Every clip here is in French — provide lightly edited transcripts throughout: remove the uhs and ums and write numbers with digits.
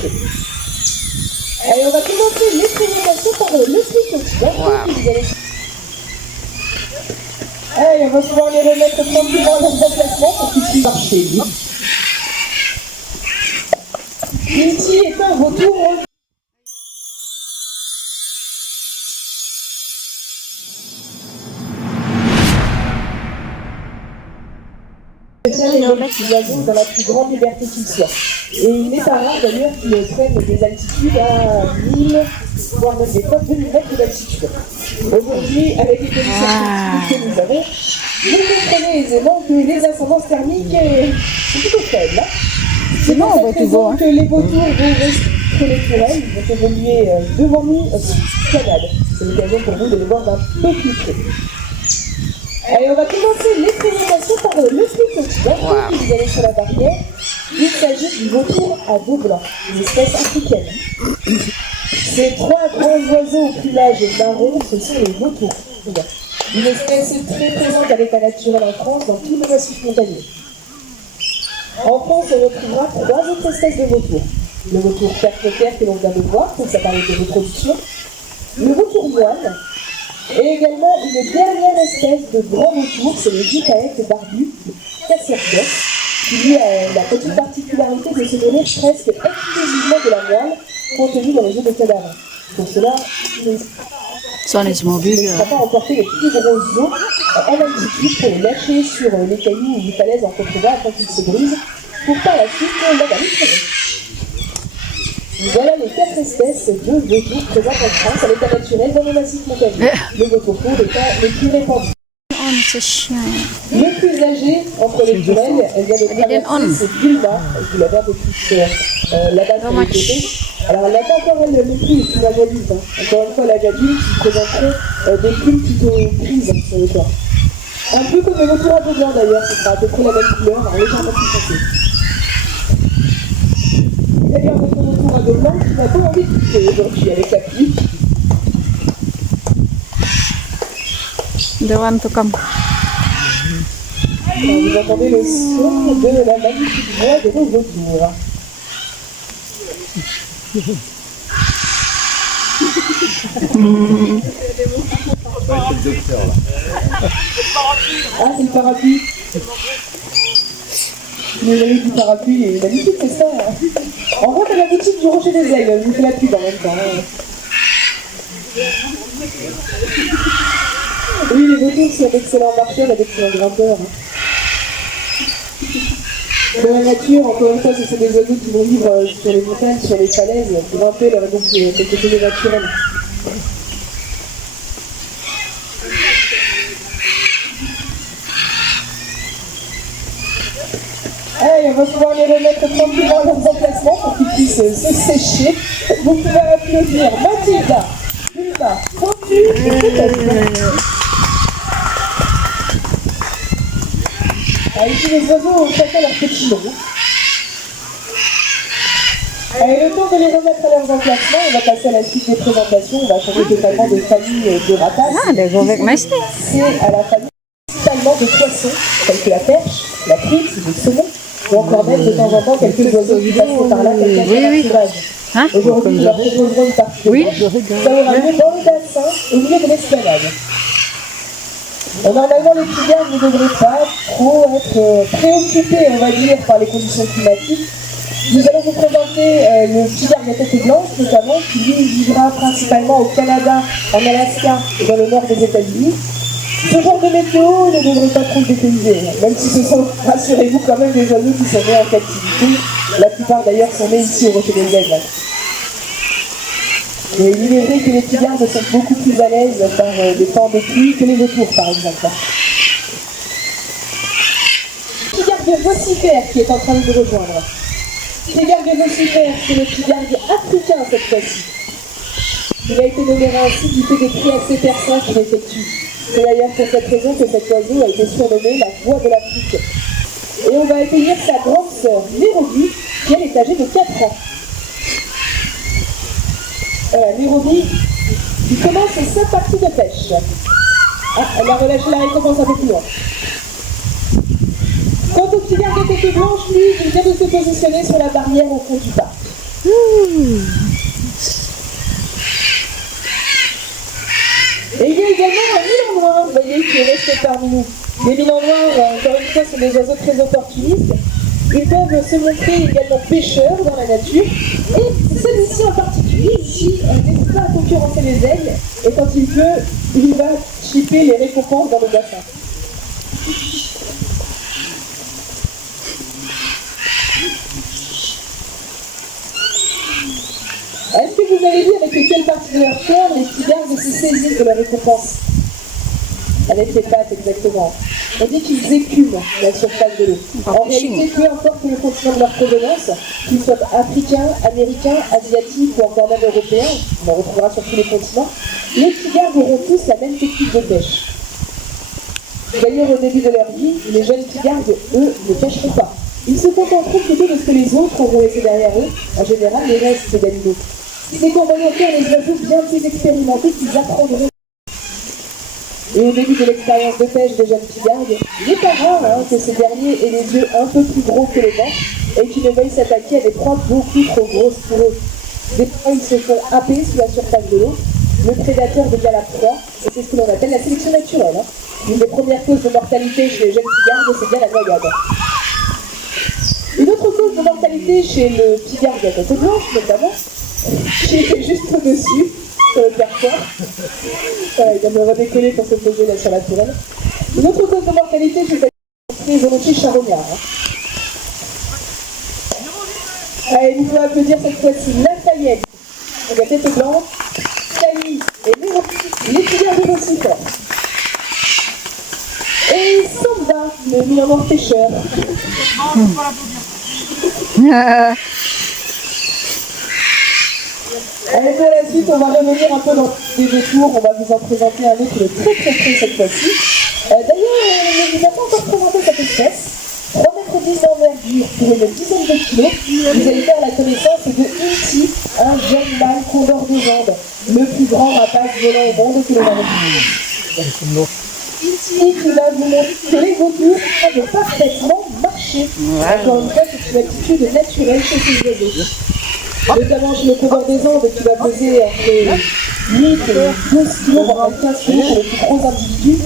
titré. Allez, on va commencer les présentations par le prix quotidien. Allez, on va pouvoir les remettre tranquillement dans leur emplacement pour qu'ils puissent marcher. Ici est un retour. Qui naviguent dans la plus grande liberté qu'il soit. Et il n'est pas rare d'ailleurs qu'ils prennent des altitudes à 1000, voire même des fois 2000 mètres d'altitude. Aujourd'hui, avec les conditions climatiques que nous avons, vous comprenez aisément que les ascendances thermiques sont plutôt faibles. C'est pour cette raison que les vautours vont rester naturels, ils vont évoluer devant nous sur Canade. C'est l'occasion pour vous de les voir d'un peu plus près. Allez, on va commencer les présentations par le prix quotidien. Vous allez sur la barrière. Il s'agit du vautour à dos blanc, une espèce africaine. Ces trois grands oiseaux au plumage marron, ce sont les vautours. Une espèce très présente à l'état naturel en France, dans tout le massif montagnier. En France, on retrouvera trois autres espèces de vautours. Le vautour percotaire que l'on vient de voir, pour sa variété de reproduction. Le vautour moine. Et également une dernière espèce de grand vautour, c'est le gypaète barbu, Cassiopeia, qui lui a la petite particularité de se nourrir presque exclusivement de la moelle contenue dans les os de cadavres. Pour cela, il ne sera pas emporter les plus gros os en altitude pour les lâcher sur les cailloux ou les falaises en contrebas afin qu'ils se brisent, pour par la suite l'avaler sur eux. Voilà les quatre espèces de vautours présentes en France à l'état naturel dans le massif montagneux. Le vautour court étant le plus répandu. Le plus âgé entre les tourelles, elle vient de traverser, c'est Bulma, vous l'avez un peu plus là-bas sur le côté. Alors elle n'a pas encore elle le prix pour l'âge adulte. Encore une fois, l'âge adulte qui présenterait des plumes plutôt grises sur le corps. Un peu comme le vautour à dos blanc d'ailleurs, ce sera à peu près la même couleur, alors légèrement plus foncé. D'ailleurs, notre vautour à dos blanc qui n'a pas envie de quitter aujourd'hui avec la pluie. Dewan tukang. Vous entendez le son de la magnifique voix de nos vautours. Ah, c'est le parapluie. Le ami du parapluie, il est magnifique, c'est ça. En fait, à la boutique du Rocher des Aigles, je vous fais la pub en même temps. Oui, les vautours sont d'excellents marcheurs et d'excellents grimpeurs. Dans la nature, encore une fois, ce sont des oiseaux qui vont vivre sur les montagnes, sur les falaises. Grimper leur est donc quelque chose de naturel. Allez, on va pouvoir les remettre tranquillement dans leurs emplacements pour qu'ils puissent se sécher. Vous pouvez applaudir Mathilda, Bulma, Cocu et Cocu. Ici, les oiseaux ont chacun leur petit nom. Allez, le temps de les remettre à leurs emplacements, on va passer à la suite des présentations. On va changer totalement de famille de rapaces. C'est à la famille principalement de poissons, tels que la perche, la truite, le saumon, ou encore même de temps en temps quelques oiseaux qui passent par là, quelques sauvages. Aujourd'hui, nous leur proposerons une partie de ça aura lieu dans le bassin, au milieu de l'esplanade. Normalement, les pigards ne devraient pas trop être préoccupés, on va dire, par les conditions climatiques. Nous allons vous présenter le pigard à tête blanche, notamment, qui lui vivra principalement au Canada, en Alaska et dans le nord des États-Unis. Ce genre de météo ne devrait pas trop le dépayser, même si ce sont, rassurez-vous, quand même des oiseaux qui sont nés en captivité. La plupart d'ailleurs sont nés ici au Rocher des Aigles. Et il est vrai que les pigards sont beaucoup plus à l'aise par des temps de pluie que les vautours, par exemple. Pigard de vocifère qui est en train de nous rejoindre. Pigard de vocifère, c'est le pigard africain cette fois-ci. Il a été nommé ainsi du fait des cris assez perçants qu'il effectue. C'est d'ailleurs pour cette raison que cet oiseau a été surnommé la voix de l'Afrique. Et on va accueillir sa grande sœur, Nairobi, qui elle est âgée de 4 ans. Nairobi, il commence sa partie de pêche. Ah, elle a relâché la récompense un peu plus loin. Quant au pigard de tête blanche, lui, il vient de se positionner sur la barrière au fond du parc. Et il y a également un milan noir, vous voyez, qui reste parmi nous. Les milans noirs, encore une fois, sont des oiseaux très opportunistes. Ils peuvent se montrer également pêcheurs dans la nature. Et celui-ci en particulier, ici, n'hésite pas à concurrencer les aigles. Et quand il peut, il va chipper les récompenses dans le bassin. Est-ce que vous avez vu avec quelle partie de leur corps les petits gardes se saisissent de leur récompense? Avec les pattes, exactement. On dit qu'ils écument la surface de l'eau. En réalité, peu importe le continent de leur provenance, qu'ils soient africains, américains, asiatiques ou encore même européens, on en retrouvera sur tous les continents, les petits gardes auront tous la même technique de pêche. D'ailleurs, au début de leur vie, les jeunes petits gardes, eux, ne pêcheront pas. Ils se contenteront plutôt de ce que les autres auront laissé derrière eux, en général les restes d'animaux. C'est qu'on va faire les oiseaux bien plus expérimentés qu'ils apprendront. Et au début de l'expérience de pêche des jeunes pigardes, il n'est pas rare que ces derniers aient les yeux un peu plus gros que les ventres et qu'ils ne veuillent s'attaquer à des proies beaucoup trop grosses pour eux. Des fois, ils se font happer sous la surface de l'eau. Le prédateur devient la proie, et c'est ce que l'on appelle la sélection naturelle. Une des premières causes de mortalité chez les jeunes pigardes, c'est bien la noyade. Une autre cause de mortalité chez le pigarde à tête blanche, notamment, qui est juste au-dessus, sur le perchoir. Il va me redécoller pour se poser là sur la tourelle. Une autre cause de mortalité chez cette très volontiers charognard. Allez, nous pouvons applaudir cette fois-ci Lafayette, la tête blanche, Sally et les pigardes de vocifères. Et Samba, le milan noir pêcheur. Allez, pour la suite, on va revenir un peu dans les détours. On va vous en présenter un autre très cette fois-ci. D'ailleurs, on ne vous a pas encore présenté cette espèce. 3,10 m d'envergure pour une dizaine de kilos. Vous allez faire la connaissance de Inti, un jeune mâle condor des Andes, le plus grand rapace volant au monde que l'on a retrouvé. Inti qui va vous montrer que les vautours peuvent parfaitement marcher. Encore une fois, c'est une attitude naturelle chez ces oiseaux. Notamment chez le condor des Andes qui va peser entre 8 et 12 kg, voire 15 kg pour les plus gros individus.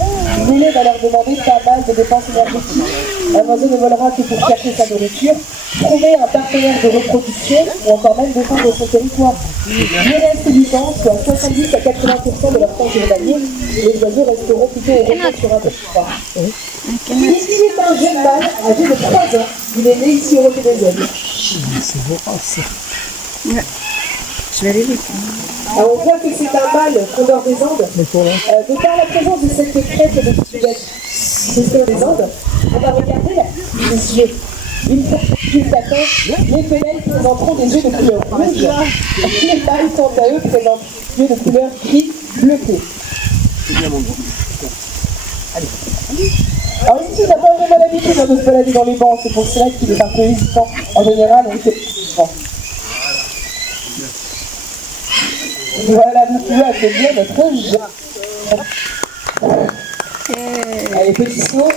Voler va leur demander pas mal de dépenses énergétiques. Un oiseau ne volera que pour chercher sa nourriture, trouver un partenaire de reproduction ou encore même défendre son territoire. Le reste du temps, soit 70 à 80% de leur temps journalier, les oiseaux resteront plutôt au repos sur un territoire. Ici est un jeune mâle âgé de 3 ans. Il est né ici au Rocher des Aigles. C'est beau, ça. Ouais. Je vais aller vite. Alors on voit que c'est un mâle condor des Andes. De par la présence de cette crête de Tibet, des Andes, on va regarder les yeux. Une fois qu'ils s'attendent, les femelles présenteront des yeux de couleur rouge. Les mâles, quant à eux, présentent des yeux de couleur gris bleuté. C'est bien mon nom. Allez. Alors ici, il n'a pas vraiment l'habitude de se balader dans les bancs, c'est pour cela qu'il est un peu hésitant. En général, on fait hésitant. Voilà, vous pouvez applaudir notre jeune. Allez, petit saut.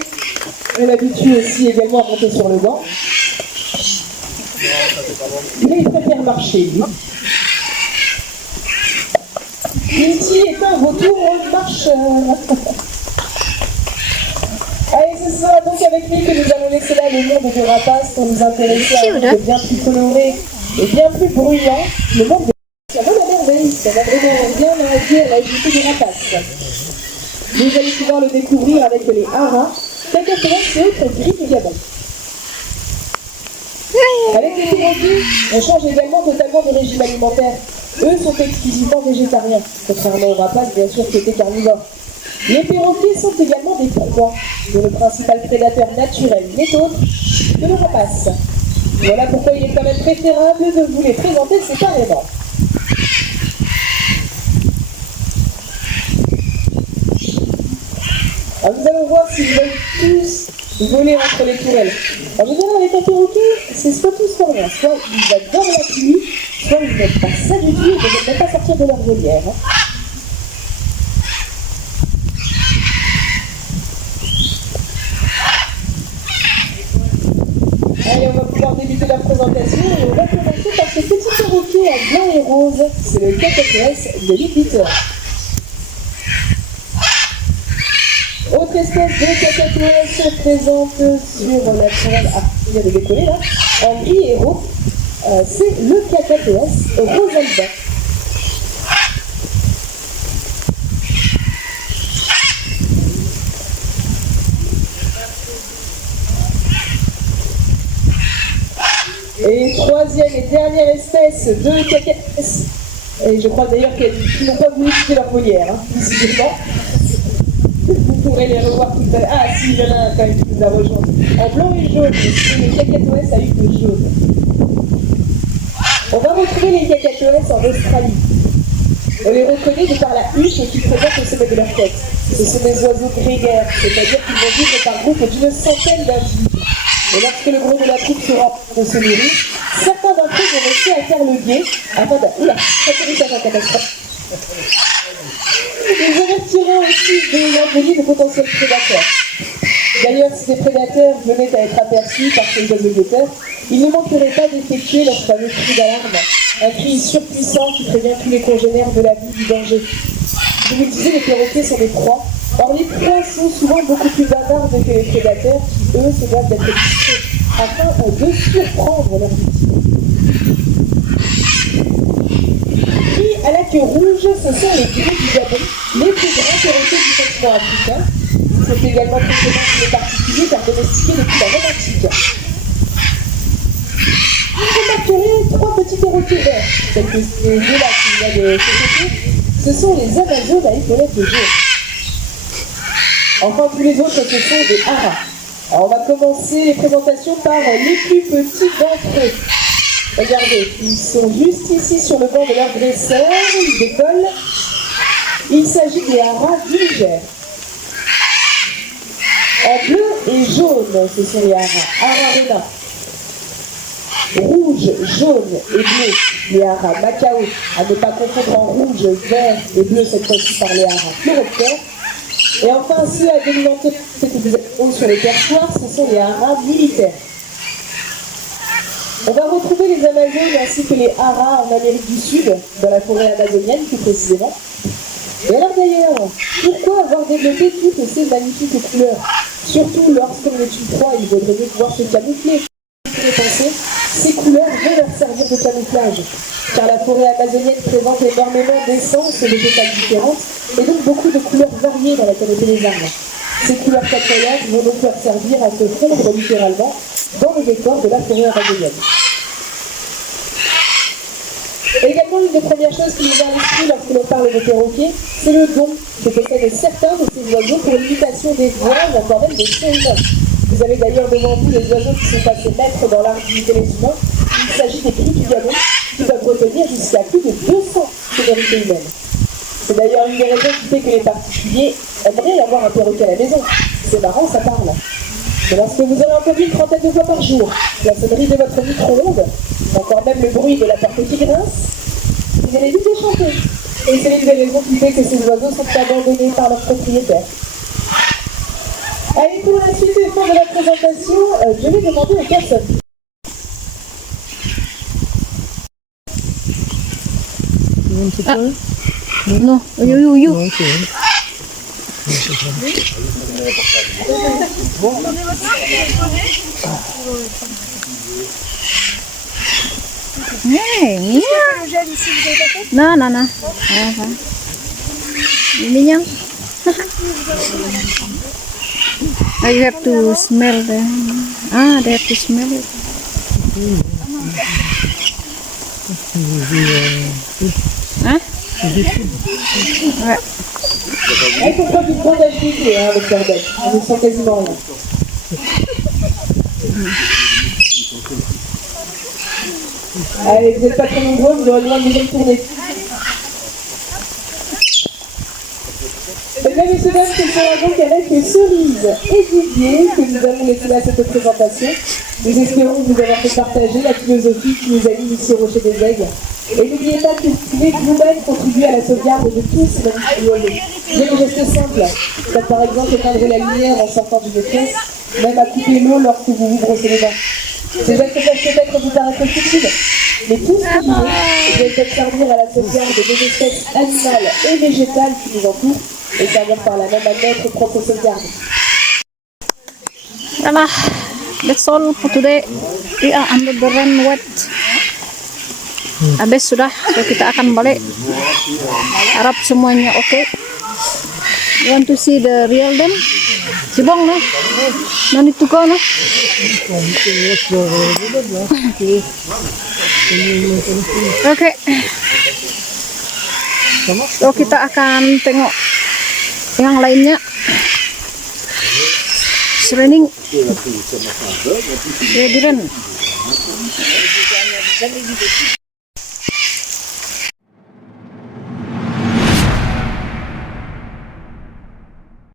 On l'habitue aussi également à monter sur le banc. Mais il préfère marcher, lui. Inti est un vautour marcheur. Allez, ce sera donc avec lui que nous allons laisser là le monde des rapaces pour nous intéresser à un monde bien plus coloré et bien plus bruyant, le monde des ça va la merveille, ça va vraiment bien réagir à l'agilité des rapaces. Vous allez pouvoir le découvrir avec les haras, Cacapoès et autres gris du Gabon. Avec les perroquets, on change également totalement de régime alimentaire. Eux sont exclusivement végétariens, contrairement aux rapaces bien sûr qui étaient carnivores. Les perroquets sont également des proies, dont le principal prédateur naturel n'est autre que le rapace. Voilà pourquoi il est quand même préférable de vous les présenter séparément. Alors nous allons voir si vous allez tous voler entre les tourelles. En général, avec un perroquet, c'est soit tous soit rien. Soit ils adorent la pluie, soit ils n'aiment pas ça du tout, ils ne veulent même pas sortir de leur volière. Allez, on va pouvoir débuter la présentation et on va commencer par ce petit perroquet. rose, c'est le cacatoès de 8 litres. Autre espèce de cacatoès présente sur la toile, il vient de décoller là, en gris et rose, c'est le cacatoès Rosalba. Et troisième et dernière espèce de cacatoès, et je crois d'ailleurs qu'ils n'ont pas voulu quitter leur volière, visiblement. Vous pourrez les revoir tout à l'heure. Ah si, il y en a un quand même qui nous a rejoint. En blanc et jaune, c'est le cacatoès à huile jaune. On va retrouver les cacatoès en Australie. On les reconnaît de par la huche qu'ils présentent au sommet de leur tête. Ce sont des oiseaux grégaires, c'est-à-dire qu'ils vont vivre par groupe d'une centaine d'individus. Et lorsque le gros de la troupe sera de se nourrir, certains d'entre eux vont rester à faire le guet afin de... Oula, ça commence à faire catastrophe. Ils avertiront aussi de l'envolée de potentiels prédateurs. D'ailleurs, si des prédateurs venaient à être aperçus par ces oiseaux guetteurs, ils ne manqueraient pas d'effectuer leur fameux cri d'alarme, un cri surpuissant qui prévient tous les congénères de la vie du danger. Je vous le disais, les perroquets sont des proies. Or, les proies sont souvent beaucoup plus bavardes que les prédateurs qui, eux, se doivent d'être équipés afin de surprendre leur victime. Puis, à la queue rouge, ce sont les gris du Gabon, les plus grands perroquets du continent africain. Ils sont également très connus chez les particuliers car domestiqués depuis la Rome antique. Vous remarquerez trois petits perroquets verts, tels que ces deux-là qui viennent de côté. Ce sont les Amazones à épaulettes de jaune. Enfin, tous les autres, ce sont des haras. Alors, on va commencer les présentations par les plus petits d'entre eux. Regardez, ils sont juste ici sur le banc de leur dresseur, ils décollent. Il s'agit des haras du Niger. En bleu et jaune, ce sont les haras. Ararena. Rouge, jaune et bleu, les haras Macao, à ne pas confondre en rouge, vert et bleu cette fois-ci par les haras Chloroptères. Et enfin, ceux à dominanter cette expression sur les perchoirs, ce sont les haras militaires. On va retrouver les Amazones ainsi que les haras en Amérique du Sud, dans la forêt amazonienne plus précisément. Et alors d'ailleurs, pourquoi avoir développé toutes ces magnifiques couleurs? Surtout lorsqu'on est une proie, il vaudrait mieux pouvoir se camoufler. Penser, ces couleurs vont leur servir de camouflage, car la forêt amazonienne présente énormément d'essences végétales différentes et donc beaucoup de couleurs variées dans la canopée des arbres. Ces couleurs chatoyantes vont donc leur servir à se fondre littéralement dans le décor de la forêt amazonienne. Et également, une des premières choses qui nous vient à l'esprit lorsque l'on parle de perroquets, c'est le don que possèdent certains de ces oiseaux pour l'imitation des voix ou encore même des sons. Vous avez d'ailleurs devant vous les oiseaux qui sont passés maîtres dans l'art d'imiter les humains. Il s'agit des gris du Gabon qui peuvent retenir jusqu'à plus de 200 sonorités humaines. C'est d'ailleurs une des raisons qui fait que les particuliers aimeraient avoir un perroquet à la maison. C'est marrant, ça parle. Mais lorsque vous avez entendu une trentaine de fois par jour la sonnerie de votre micro-ondes, encore même le bruit de la porte qui grince, vous allez vite déchanter. Et c'est l'une des raisons qui fait que ces oiseaux sont abandonnés par leurs propriétaires. Allez, pour la suite et fin de la présentation, je vais demander aux personnes. Non, you. Hey, mignon. Non. Il est mignon. You have to smell the... they have to smell it. Hein? Ouais. Il faut faire une grande agilité avec leur bec. On ne sent quasiment rien. Allez, vous n'êtes pas très nombreux, vous aurez besoin de deuxième tournée. Mesdames et messieurs, ce sera donc avec Cerise et Didier que nous allons laisser à cette présentation. Nous espérons vous avoir fait partager la philosophie qui nous anime ici au Rocher des Aigles. Et n'oubliez pas que vous pouvez vous-même contribuer à la sauvegarde de tous ces magnifiques oiseaux. J'ai des gestes simples, comme par exemple éteindre la lumière en sortant d'une pièce, même à couper l'eau lorsque vous vous brossez les dents. Ces gestes peuvent peut-être vous paraître futiles, mais tout ce que vous voulez, souhaite servir à la sauvegarde des espèces animales et végétales qui nous entourent et servir par la même à notre propre sauvegarde. Yalah, that's all for today. We are under the rain wet. Habis sudah, so kita akan balik. Harap semuanya oke. You want to see the real them? Sibong no? No need to go no? Oke. So kita akan tengok yang lainnya. It's raining. Ya, Diren.